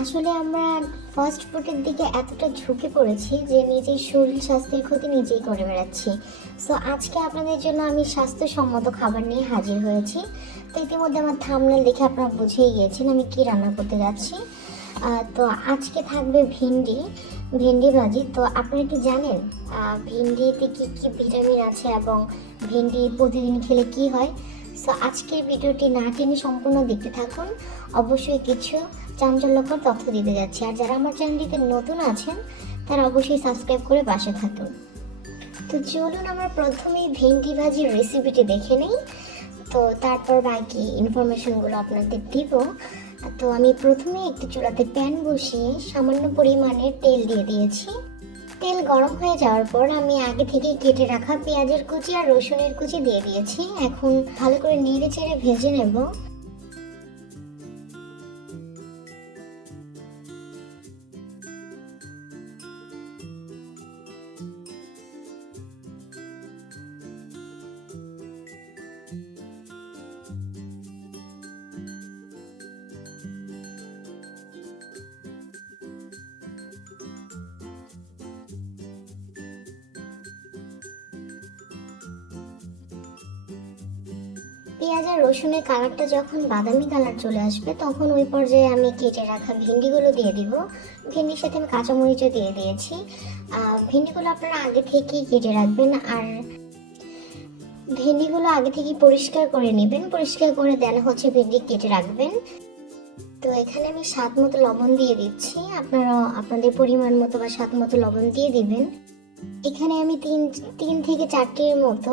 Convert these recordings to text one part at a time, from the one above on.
আসলে আমরা ফাস্ট ফুডের দিকে এতটা ঝুঁকে পড়েছি যে নিজের শরীর স্বাস্থ্যের ক্ষতি নিজেই করে বেড়াচ্ছি। সো আজকে আপনাদের জন্য আমি স্বাস্থ্যসম্মত খাবার নিয়ে হাজির হয়েছি। তো ইতিমধ্যে আমার থাম্বনেল দেখে আপনারা বুঝেই গিয়েছেন আমি কি রান্না করতে যাচ্ছি। তো আজকে থাকবে ভেন্ডি ভাজি। তো আপনারা কি জানেন ভিন্ডিতে কি কি ভিটামিন আছে এবং ভিন্ডি প্রতিদিন খেলে কি হয়? সো আজকের ভিডিওটি না টেনে সম্পূর্ণ দেখতে থাকুন। অবশ্যই কিছু চাঞ্চল্যকর তথ্য দিতে যাচ্ছি। আর যারা আমার চ্যানেলটিতে নতুন আছেন তারা অবশ্যই সাবস্ক্রাইব করে পাশে থাকুন। তো চলুন আমরা প্রথমেই ভেন্ডি ভাজির রেসিপিটি দেখে নিই, তো তারপর বাকি ইনফরমেশনগুলো আপনাদের দিব। তো আমি প্রথমে একটি চুলাতে প্যান বসিয়ে সামান্য পরিমাণে তেল দিয়ে দিয়েছি। তেল গরম হয়ে যাওয়ার পর আমি আগে থেকে কেটে রাখা পেঁয়াজের কুচি আর রসুনের কুচি দিয়ে দিয়েছি। এখন ভালো করে নেড়ে চেড়ে ভেজে নেব। পেঁয়াজ আর রসুনের কালারটা যখন বাদামি কালার চলে আসবে তখন ওই পর্যায়ে আমি কেটে রাখা ভিন্ডিগুলো দিয়ে দিব। ভিন্ডির সাথে আমি কাঁচামরিচও দিয়ে দিয়েছি। ভিন্ডিগুলো আপনারা আগে থেকেই কেটে রাখবেন আর ভিন্ডিগুলো আগে থেকেই পরিষ্কার করে নেবেন। পরিষ্কার করে দেন হচ্ছে ভিন্ডি কেটে রাখবেন। তো এখানে আমি স্বাদ মতো লবণ দিয়ে দিচ্ছি, আপনারা আপনাদের পরিমাণ মতো বা স্বাদ মতো লবণ দিয়ে দিবেন। এখানে আমি তিন থেকে চারটির মতো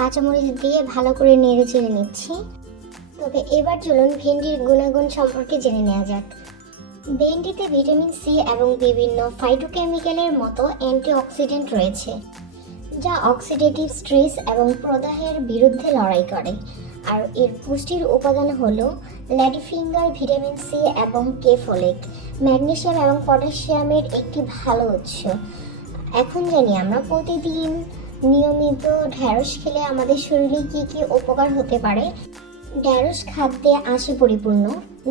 কাঁচামরিচ দিয়ে ভালো করে নেড়ে চেড়ে নিচ্ছি। তবে এবার চলুন ভেন্ডির গুণাগুণ সম্পর্কে জেনে নেওয়া যাক। ভেন্ডিতে ভিটামিন সি এবং বিভিন্ন ফাইটোকেমিক্যালের মতো অ্যান্টিঅক্সিডেন্ট রয়েছে, যা অক্সিডেটিভ স্ট্রেস এবং প্রদাহের বিরুদ্ধে লড়াই করে। আর এর পুষ্টির উপাদান হলো ল্যাডিফিঙ্গার, ভিটামিন সি এবং কে ফোলেট, ম্যাগনেসিয়াম এবং পটাশিয়ামের একটি ভালো উৎস। এখন জানি আমরা প্রতিদিন নিয়মিত ঢেঁড়স খেলে আমাদের শরীরে কি কি উপকার হতে পারে। ঢেঁড়স খাদ্যে আঁশে পরিপূর্ণ,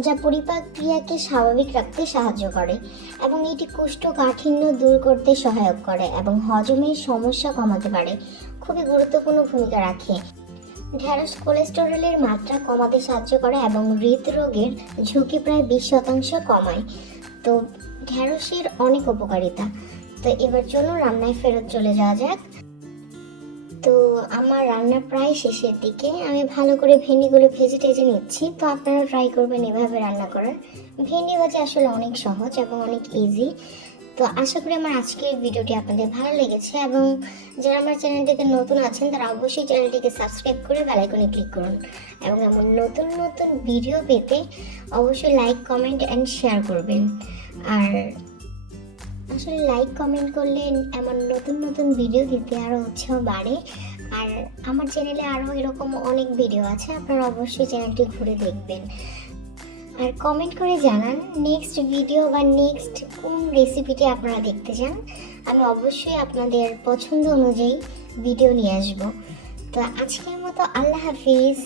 যা পরিপাক ক্রিয়াকে স্বাভাবিক রাখতে সাহায্য করে এবং এটি কোষ্ঠকাঠিন্য দূর করতে সহায়ক করে এবং হজমের সমস্যা কমাতে পারে, খুবই গুরুত্বপূর্ণ ভূমিকা রাখে। ঢেঁড়স কোলেস্টেরলের মাত্রা কমাতে সাহায্য করে এবং হৃদরোগের ঝুঁকি প্রায় 20% কমায়। তো ঢেঁড়সের অনেক উপকারিতা। তো এবার চলুন রান্নায় ফেরত চলে যাওয়া যাক। তো আমার রান্না প্রায় শেষের দিকে। আমি ভালো করে ভেন্ডিগুলো ভেজে টেজে নিচ্ছি। তো আপনারা ট্রাই করবেন এভাবে রান্না করার। ভেন্ডি ভাজি আসলে অনেক সহজ এবং অনেক ইজি। তো আশা করি আমার আজকের ভিডিওটি আপনাদের ভালো লেগেছে এবং যারা আমার চ্যানেলটিতে নতুন আছেন তারা অবশ্যই চ্যানেলটিকে সাবস্ক্রাইব করে বেল আইকনে ক্লিক করুন এবং এমন নতুন নতুন ভিডিও পেতে অবশ্যই লাইক, কমেন্ট অ্যান্ড শেয়ার করবেন। আর আসলে লাইক কমেন্ট করলে এমন নতুন নতুন ভিডিও দিতে আরও উৎসাহ বাড়ে। আর আমার চ্যানেলে আরও এরকম অনেক ভিডিও আছে, আপনারা অবশ্যই চ্যানেলটি ঘুরে দেখবেন। আর কমেন্ট করে জানান নেক্সট ভিডিও বা নেক্সট কোন রেসিপিটি আপনারা দেখতে চান। আমি অবশ্যই আপনাদের পছন্দ অনুযায়ী ভিডিও নিয়ে আসবো। তো আজকের মতো আল্লাহ হাফিজ।